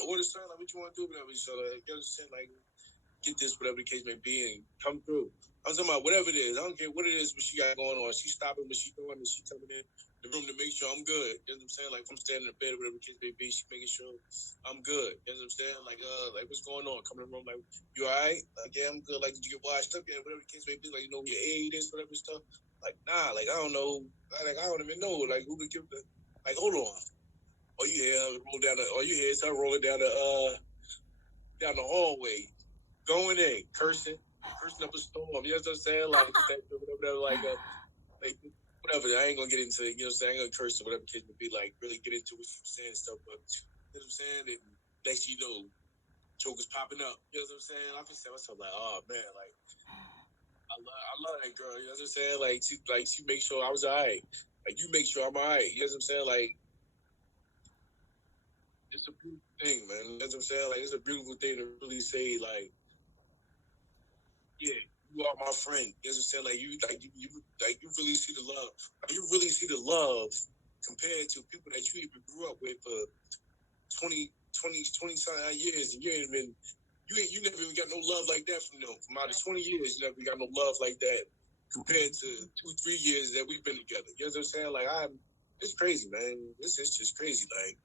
to order something? Like, what you want to do? Whatever. So, like, you understand? Like, get this, whatever the case may be, and come through. I'm talking about whatever it is. I don't care what it is, what she got going on. She's stopping what she's doing, and she's coming in the room to make sure I'm good. You know what I'm saying? Like, if I'm standing in the bed, whatever the case may be, she's making sure I'm good. You know what I'm saying? Like what's going on? Coming in the room, like, you all right? Like, yeah, I'm good. Like, did you get washed up? Yeah, whatever the case may be. Like, you know, your aid is, whatever stuff. Like, nah, like, I don't know. Like, I don't even know. Like, who to give the, like, hold on. All you hear, all you hear is her rolling down the hallway, going in, cursing up a storm. You know what I'm saying? Like, whatever, like whatever. I ain't gonna get into it. You know what I'm saying? I ain't gonna curse or whatever kid would be like. Really get into what she's saying and stuff. But you know what I'm saying? And next you know, chokers popping up. You know what I'm saying? I feel myself like, oh man, like I love that girl. You know what I'm saying? Like she makes sure I was alright. Like you make sure I'm alright. You know what I'm saying? Like it's a beautiful thing, man. You know what I'm saying? Like it's a beautiful thing to really say, like, yeah, you are my friend. You know what I'm saying? Like you really see the love. Like, you really see the love compared to people that you even grew up with for 20 something years, and you never even got no love like that from them. From out of 20 years, you never got no love like that compared to 2-3 years that we've been together. You know what I'm saying? Like it's crazy, man. It's just crazy. Like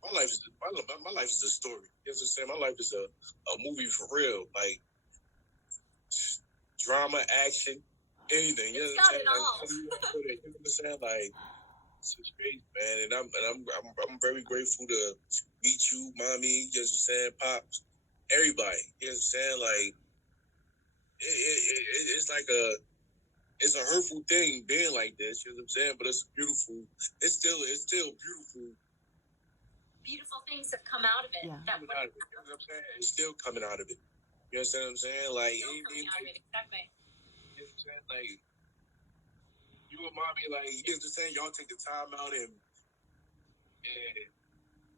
my life is a story. You know what I'm saying? My life is a movie for real. Like drama, action, anything. You know what I'm saying? You know what I'm saying? Like it's just crazy, man. And I'm very grateful to meet you, mommy. You know what I'm saying? Pops, everybody. You know what I'm saying? Like it's like it's a hurtful thing being like this. You know what I'm saying? But it's beautiful. It's still beautiful. Beautiful things have come out of it. Yeah. You know what I'm saying? It's still coming out of it. You understand what I'm saying? Like anything. Exactly. You know what I'm saying? Like you and mommy, like you know what I'm saying? Y'all take the time out and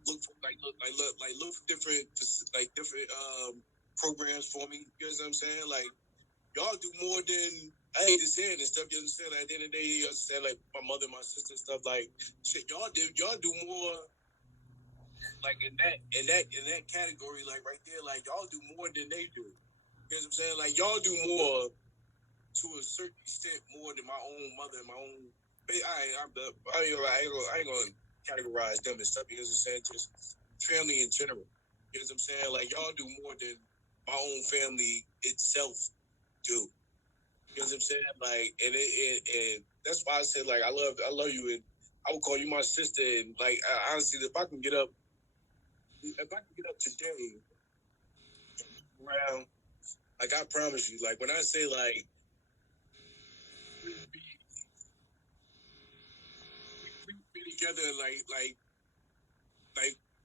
look for different programs for me. You know what I'm saying? Like y'all do more than I hate to say it and stuff. You understand? Like, at the end of the day, you understand? Like my mother, my sister, and stuff. Like shit, y'all do more. Like in that category, like right there, like y'all do more than they do. You know what I'm saying? Like y'all do more to a certain extent more than my own mother and my own. I ain't gonna categorize them and stuff because I'm saying just family in general. You know what I'm saying? Like y'all do more than my own family itself do. You know what I'm saying? Like and that's why I said like I love you and I would call you my sister and like honestly if I can get up today around like I promise you like when I say like we be together like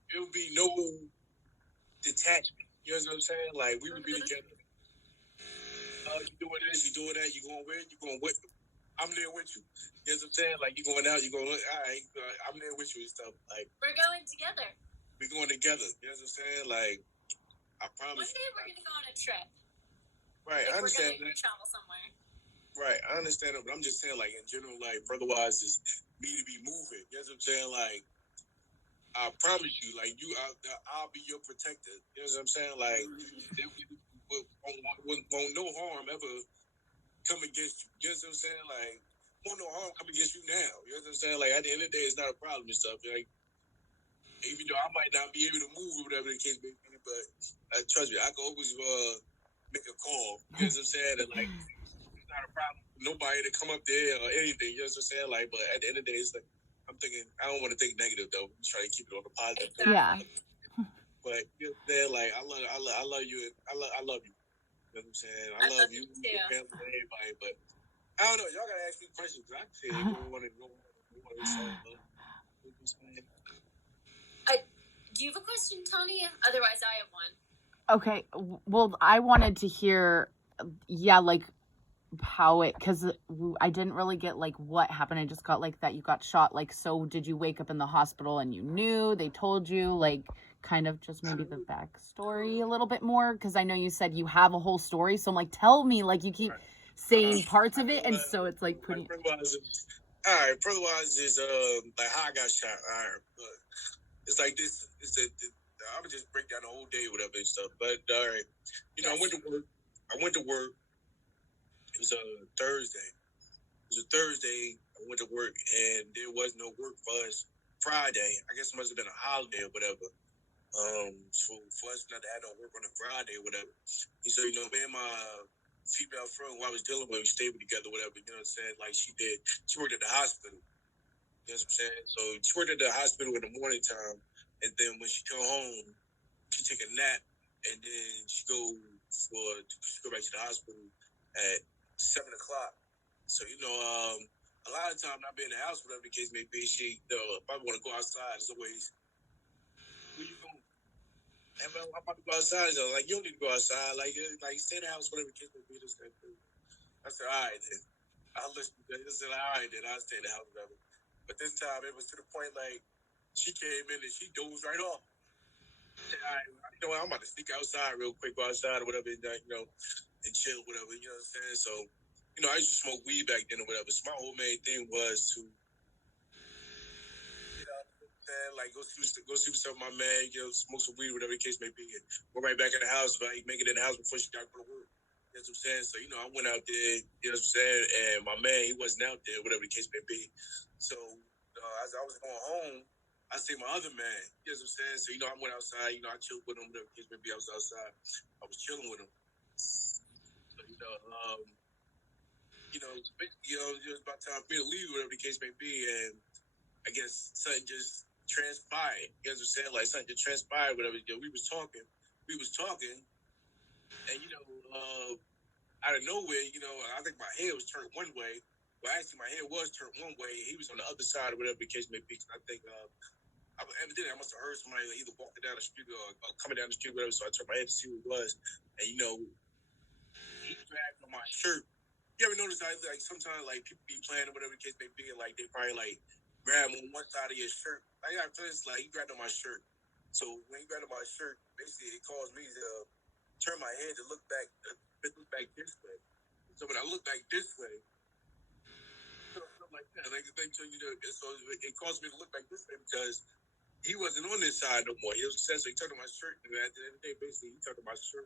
it would be no detachment. You know what I'm saying? Like we would be together. You doing this, you doing that, you going with. I'm there with you. You know what I'm saying? Like you going out, you going. All right, I'm there with you and stuff. Like we're going together. We're going together. You know what I'm saying? Like I promise. One day we're gonna go on a trip. Right, I understand we're gonna travel somewhere. Right, I understand it, but I'm just saying, like in general, like brother-wise, is me to be moving. You know what I'm saying? Like I promise you, like I'll be your protector. You know what I'm saying? Like won't no harm ever come against you. You know what I'm saying? Like won't no harm come against you now. You know what I'm saying? Like at the end of the day, it's not a problem and stuff. Like even though I might not be able to move or whatever the case may be, but trust me, I can always make a call. You know what I'm saying? And like it's not a problem. Nobody to come up there or anything. You know what I'm saying? Like, but at the end of the day, it's like I'm thinking. I don't want to think negative though. I'm trying to keep it on the positive. Yeah. But you know, they're like, I love you. I love you. You know what I'm saying? I love you, your family, everybody. But I don't know. Y'all gotta ask me questions. I say you want to go. Do you have a question, Tony? Otherwise, I have one. Okay. Well, I wanted to hear, like how it, because I didn't really get like what happened. I just got like that you got shot. Like, so did you wake up in the hospital and you knew, they told you, like kind of just maybe the backstory a little bit more? Because I know you said you have a whole story. So I'm like, tell me, like you keep saying parts of it. And so it's like pretty. All right, brother-wise is like how I got shot. All right, but it's like this. It's I would just break down the whole day, whatever and stuff. But all right, I went to work. It was a Thursday. I went to work, and there was no work for us Friday. I guess it must have been a holiday or whatever. So for us not to have no work on a Friday or whatever. He said, me and my female friend who I was dealing with, we stayed together, whatever. You know what I'm saying? Like she did. She worked at the hospital. You know what I'm saying? So she worked at the hospital in the morning time, and then when she come home, she take a nap, and then she go back to the hospital at 7:00. So a lot of time not being in the house, whatever the case may be, she if I want to go outside, it's always where you going? And I'm about to go outside. So like you don't need to go outside. Like stay in the house, whatever the case may be. This that thing. I said, all right then. I'll listen to that. I said, all right then. I'll stay in the house, whatever. But this time it was to the point like she came in and she dozed right off. I'm about to sneak outside real quick, go outside or whatever, and chill, whatever, you know what I'm saying? So, I used to smoke weed back then or whatever. So my whole main thing was to, like go see some of my man, smoke some weed, whatever the case may be, and go right back in the house, like make it in the house before she got to go to work. You know what I'm saying? So, I went out there, you know what I'm saying, and my man, he wasn't out there, whatever the case may be. So, as I was going home, I see my other man, you know what I'm saying? So, I went outside, I chilled with him, whatever the case may be. I was outside. I was chilling with him. So, it was about time for me to leave, whatever the case may be, and I guess something just transpired. You know what I'm saying? Like something just transpired, whatever. We was talking, and out of nowhere, I think my head was turned one way. Well, actually, my head was turned one way. He was on the other side, or whatever the case may be. I think evidently I must have heard somebody either walking down the street or coming down the street, whatever. So I turned my head to see who it was, and he grabbed on my shirt. You ever notice how like sometimes like people be playing or whatever the case may be, and like they probably like grab on one side of your shirt. I got this like he grabbed on my shirt. So when he grabbed on my shirt, basically it caused me to turn my head to look back this way. So when I look back this way, something like that, like so it caused me to look back this way because he wasn't on this side no more. He was so he turned on my shirt, and at the end of the day, basically he turned on my shirt.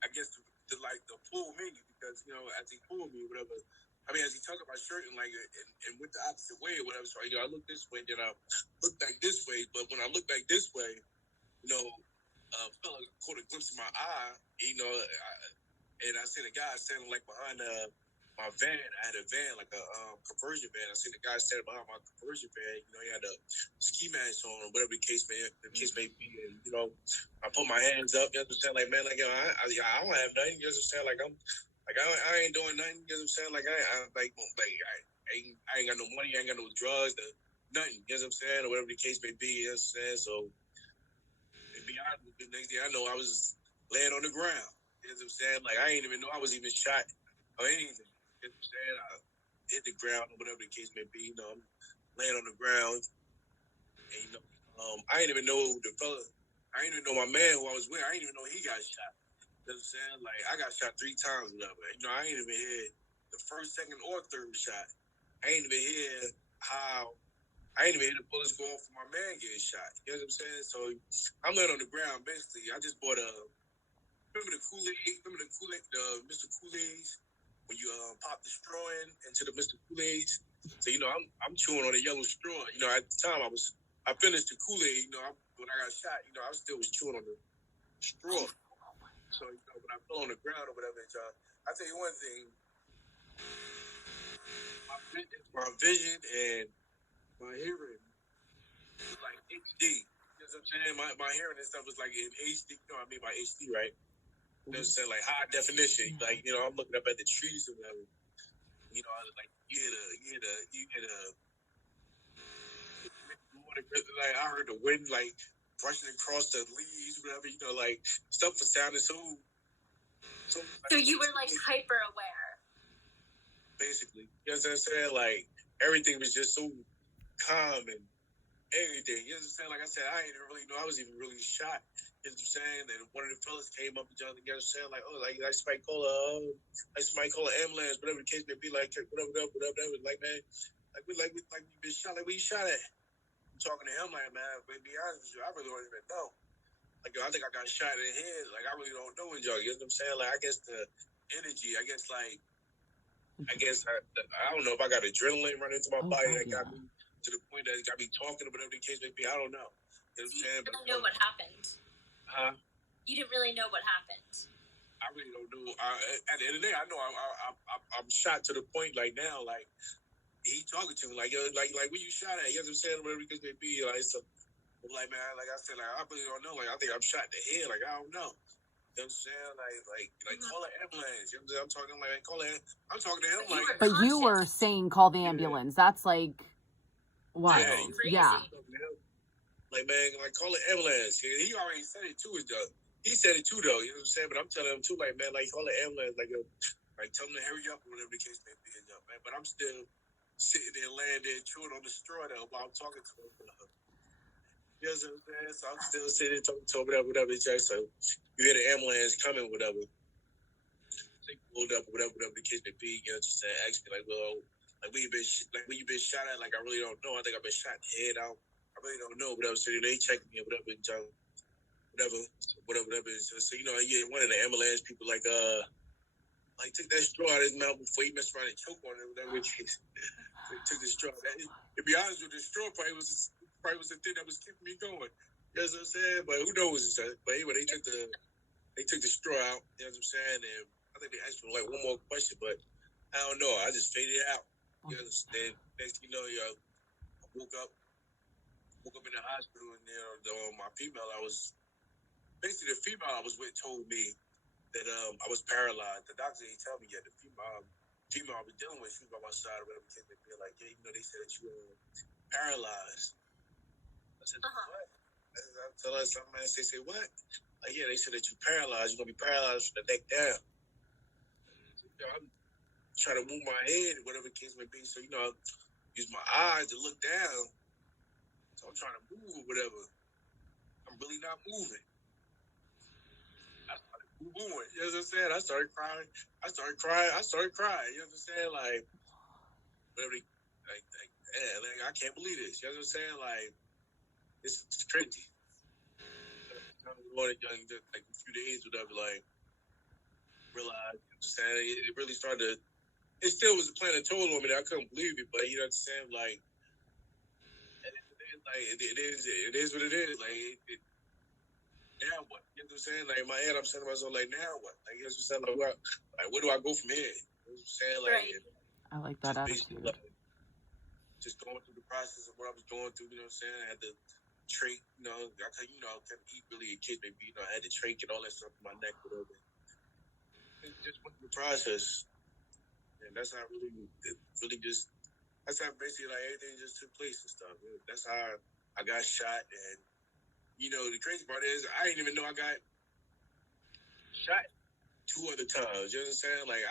I guess to pull me because as he pulled me, whatever. I mean, as he tugged my shirt and and went the opposite way or whatever. So I look this way, then I look back this way. But when I look back this way, fella caught a glimpse of my eye, and I seen a guy standing like behind my van. I had a van, like a conversion van. I seen the guy standing behind my conversion van. He had a ski mask on, or whatever the case may be. And I put my hands up. You know what I'm saying? Like, man, like I don't have nothing. You know what I'm saying? Like I ain't doing nothing. You know what I'm saying? Like I ain't got no money. I ain't got no drugs. Nothing. You know what I'm saying? Or whatever the case may be. You know what I'm saying? So, to be honest, the next thing I know, I was laying on the ground. You know what I'm saying? Like, I ain't even know I was even shot or anything. You know what I'm saying? I hit the ground or whatever the case may be. I'm laying on the ground. And, I didn't even know the fella. I didn't even know my man who I was with. I didn't even know he got shot. You know what I'm saying? Like, I got shot 3 times or whatever. I ain't even hear the first, second, or third shot. I ain't even hear the bullets go off for my man getting shot. You know what I'm saying? So I'm laying on the ground, basically. I just bought remember the Kool-Aid, the Mr. Kool-Aid's, when you pop the straw into the Mr. Kool-Aid's. So, I'm chewing on a yellow straw. At the time I finished the Kool-Aid, when I got shot, I still was chewing on the straw. So, when I fell on the ground or whatever, I'll tell you one thing. My vision and my hearing was like HD. You know what I'm saying? My hearing and stuff was like in HD. You know what I mean by HD, right? You know what I'm saying? Like high definition. Like, I'm looking up at the trees or whatever. Like you hear the like I heard the wind like brushing across the leaves, whatever, like stuff was sounding so you were like hyper aware. Basically. You know what I'm saying? Like everything was just so calm and everything. You know what I'm saying? Like I said, I didn't really know I was even really shot. You know what I'm saying? And one of the fellas came up and John together saying, like, oh, like somebody call an ambulance, whatever the case may be, like whatever. Like, man, like we been shot, like we shot at. I'm talking to him like, man, to be honest with you, I really don't even know. like, I think I got shot in the head. Like, I really don't know what y'all. You know what I'm saying? Like, I guess the energy. I guess I don't know if I got adrenaline running through my body that got me to the point that it got me talking, whatever the case may be. I don't know. You know what I'm saying? You didn't really know what happened. Huh? You didn't really know what happened. I really don't know. At the end of the day, I know I'm shot to the point like now, like he talking to me, like where you shot at? You know what I'm saying? Whatever the case may be, like so. I'm like, man, like I said, like I really don't know. Like I think I'm shot in the head. Like I don't know. You know what I'm saying? Like call an ambulance. You know what I'm saying? I'm talking like I'm talking to him like. But you were saying call the ambulance. That's like wild. Yeah. Like man, like call an ambulance. He already said it too. He said it too though. You know what I'm saying? But I'm telling him too, like man, like call an ambulance. Like tell him to hurry up or whatever the case may be. Man. But I'm still sitting there laying there chewing on the straw though while I'm talking to him. You know what I'm saying? So I'm still sitting talking to him, whatever. So you hear the ambulance coming, whatever. They pulled up, whatever the case may be. You know what I'm saying? Ask me like, well, like where you been shot at? Like I really don't know. I think I've been shot in the head out. I really don't know. Whatever. So they checked me, whatever. Whatever. So you know, yeah, one of the ambulance people like took that straw out of his mouth before he messed around and choked on it, whatever the case. So he took the straw. To be honest with you, the straw probably was the thing that was keeping me going. You know what I'm saying? But who knows? But anyway, they took the straw out. You know what I'm saying? And I think they asked me like one more question, but I don't know. I just faded out. You understand? Next thing you know, I woke up in the hospital, and my female, the female I was with told me that I was paralyzed. The doctor didn't tell me yet. The female I was dealing with, she was by my side or whatever. They be like, yeah, they said that you were paralyzed. I said, what? I tell her something, and they say, what? Like, yeah, they said that you paralyzed. You're going to be paralyzed from the neck down. I'm trying to move my head, whatever the case may be. So, use my eyes to look down. So I'm trying to move or whatever. I'm really not moving. I started moving. You know what I'm saying? I started crying. You know what I'm saying? Like, whatever. Like, I can't believe this. You know what I'm saying? Like, it's crazy. Like a few days, whatever, like, realized, you know what I'm saying? It really started to, it still was playing a toll on me that I couldn't believe it, but you know what I'm saying? Like, it is what it is. Like, now what? You know what I'm saying? Like, in my head, I'm saying to myself, like, now what? Like, you know what I'm saying? Like, where do I go from here? You know what I'm saying? Like, I like that attitude. Like, just going through the process of what I was going through, you know what I'm saying? I had to trach, I couldn't eat really a kid, maybe, I had to trach and all that stuff in my neck, whatever. It just went through the process. And that's how that's how basically like everything just took place and stuff. That's how I got shot. And, the crazy part is I didn't even know I got shot 2 other times. You know what I'm saying? Like,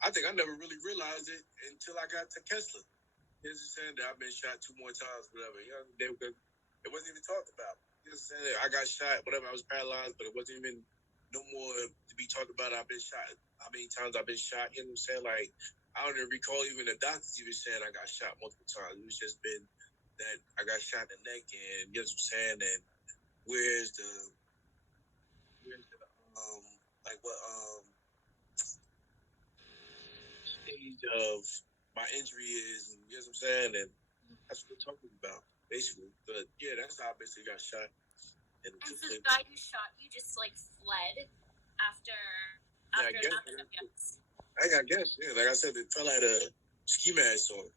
I think I never really realized it until I got to Kessler. You know what I'm saying? That I've been shot 2 more times, whatever. It wasn't even talked about. You know what I'm saying? I got shot, whatever. I was paralyzed, but it wasn't even no more to be talked about. I've been shot. How many times I've been shot? You know what I'm saying? Like, I don't even recall even the doctors even saying I got shot multiple times. It was just been that I got shot in the neck, and you know what I'm saying? And where's the like what stage of my injury is, and you know what I'm saying? And that's what we're talking about, basically. But yeah, that's how I basically got shot. And so the guy who shot you just like fled after I guess. Yeah. Like I said, the fella had a ski mask on.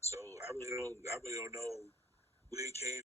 So I really don't know where he came